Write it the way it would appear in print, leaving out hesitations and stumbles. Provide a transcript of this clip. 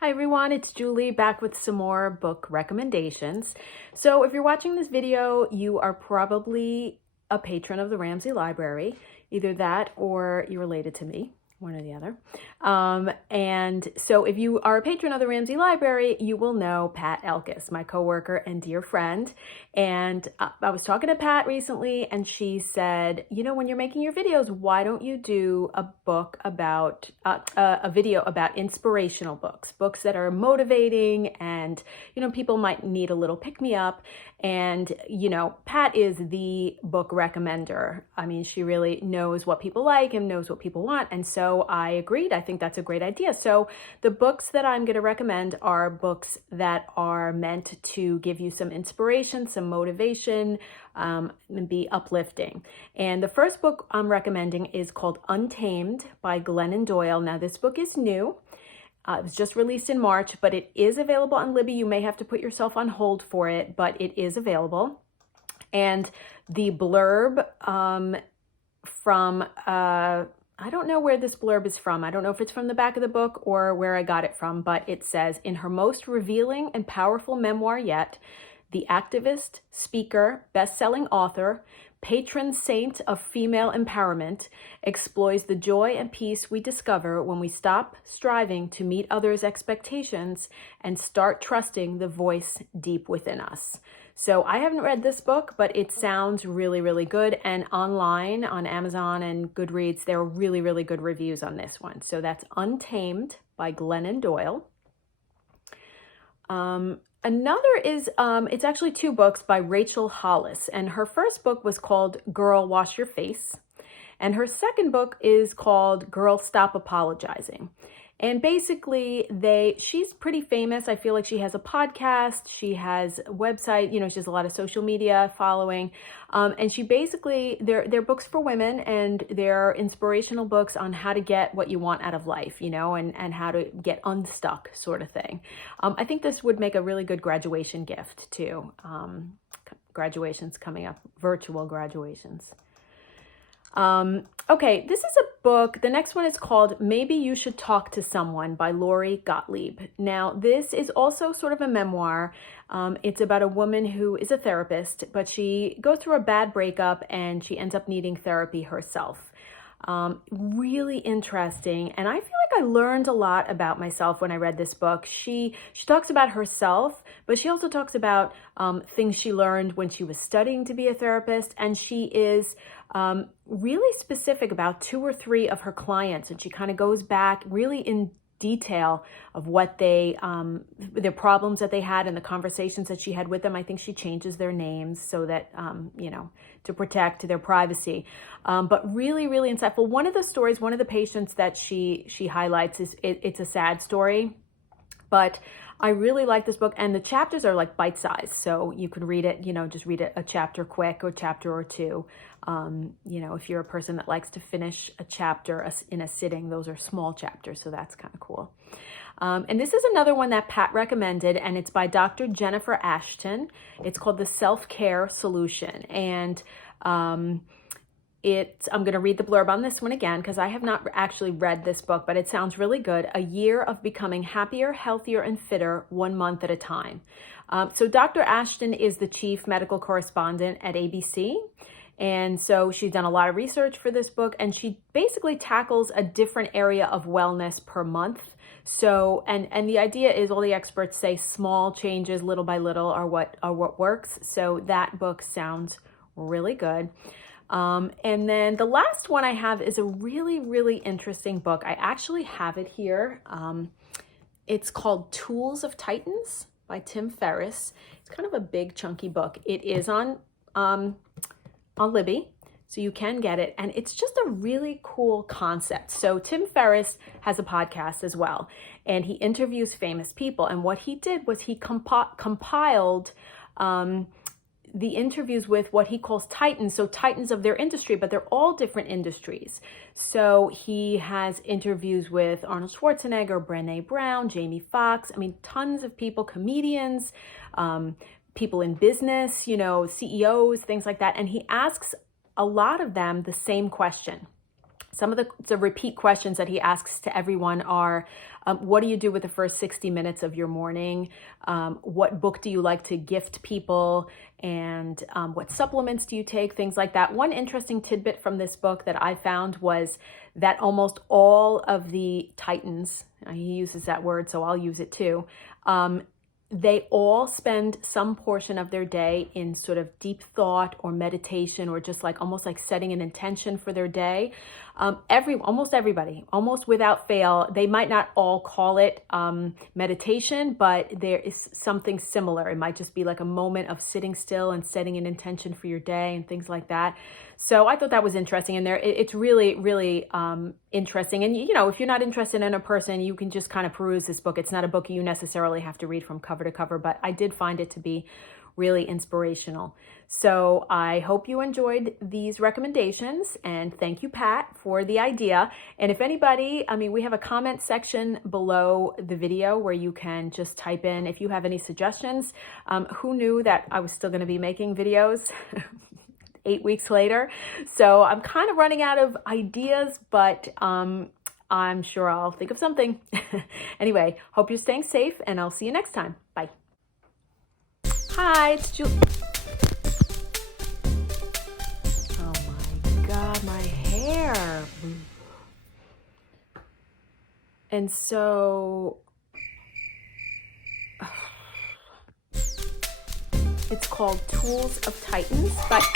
Hi everyone, it's Julie back with some more book recommendations. So if you're watching this video, you are probably a patron of the Ramsey Library. Either that or you're related to me, one or the other. And so if you are a patron of the Ramsey Library, you will know Pat Elkis, my coworker and dear friend. And I was talking to Pat recently and she said, you know, when you're making your videos, why don't you do a book about, a video about inspirational books, books that are motivating and, you know, people might need a little pick-me-up. And, you know, Pat is the book recommender. I mean, she really knows what people like and knows what people want. And so I agreed. I think that's a great idea. So the books that I'm going to recommend are books that are meant to give you some inspiration, some motivation, and be uplifting. And the first book I'm recommending is called Untamed by Glennon Doyle. Now, this book is new. It was just released in March, but it is available on Libby. You may have to put yourself on hold for it, but it is available. And the blurb from, I don't know where this blurb is from. I don't know if it's from the back of the book or where I got it from, but it says, in her most revealing and powerful memoir yet, the activist, speaker, best-selling author, patron saint of female empowerment, explores the joy and peace we discover when we stop striving to meet others' expectations and start trusting the voice deep within us. So I haven't read this book, but it sounds really, really good. And online on Amazon and Goodreads, there are really, really good reviews on this one. So that's Untamed by Glennon Doyle. Another is, it's actually two books by Rachel Hollis, and her first book was called Girl, Wash Your Face, and her second book is called Girl, Stop Apologizing. And basically, she's pretty famous. I feel like she has a podcast, she has a website, you know, she has a lot of social media following. And she basically, they're books for women and they're inspirational books on how to get what you want out of life, you know, and how to get unstuck sort of thing. I think this would make a really good graduation gift too. Graduations coming up, virtual graduations. Okay, this is a book. The next one is called Maybe You Should Talk to Someone by Lori Gottlieb. Now, this is also sort of a memoir. It's about a woman who is a therapist, but she goes through a bad breakup and she ends up needing therapy herself. Really interesting. And I feel like I learned a lot about myself when I read this book. She talks about herself, but she also talks about things she learned when she was studying to be a therapist. And she is really specific about 2 or 3 of her clients. And she kind of goes back really in detail of what their problems that they had and the conversations that she had with them. I think she changes their names so that, you know, to protect their privacy. But really, really insightful. One of the stories, one of the patients that she highlights is, it's a sad story, but I really like this book, and the chapters are like bite-sized, so you can read it, you know, just read it a chapter quick or chapter or two. You know, if you're a person that likes to finish a chapter in a sitting, those are small chapters, so that's kind of cool. And this is another one that Pat recommended, and it's by Dr. Jennifer Ashton. It's called The Self-Care Solution, and I'm going to read the blurb on this one again because I have not actually read this book, but it sounds really good. A year of becoming happier, healthier, and fitter 1 month at a time. So Dr. Ashton is the chief medical correspondent at ABC. And so she's done a lot of research for this book, and she basically tackles a different area of wellness per month. So, and the idea is, all the experts say small changes little by little are what works. So that book sounds really good. And then the last one I have is a really, really interesting book. I actually have it here. It's called Tools of Titans by Tim Ferris. It's kind of a big chunky book. It is on Libby, so you can get it. And it's just a really cool concept. So Tim Ferris has a podcast as well, and he interviews famous people. And what he did was he compiled, the interviews with what he calls titans, so titans of their industry, but they're all different industries. So he has interviews with Arnold Schwarzenegger, Brené Brown, Jamie Foxx, I mean, tons of people, comedians, people in business, you know, CEOs, things like that. And he asks a lot of them the same question. some of the repeat questions that he asks to everyone are, what do you do with the first 60 minutes of your morning? What book do you like to gift people? And what supplements do you take? Things like that. One interesting tidbit from this book that I found was that almost all of the Titans, he uses that word, so I'll use it too, they all spend some portion of their day in sort of deep thought or meditation, or just like almost like setting an intention for their day. Almost everybody, almost without fail, they might not all call it meditation, but there is something similar. It might just be like a moment of sitting still and setting an intention for your day and things like that. So I thought that was interesting. And it's really, really interesting. And, you know, if you're not interested in a person, you can just kind of peruse this book. It's not a book you necessarily have to read from cover to cover, but I did find it to be really inspirational. So I hope you enjoyed these recommendations, and thank you, Pat, for the idea. And if anybody, I mean, we have a comment section below the video where you can just type in if you have any suggestions. Who knew that I was still going to be making videos 8 weeks later? So I'm kind of running out of ideas, but I'm sure I'll think of something. Anyway, hope you're staying safe, and I'll see you next time. Bye. Hi, it's Julie. Oh my God, my hair. And so it's called Tools of Titans, but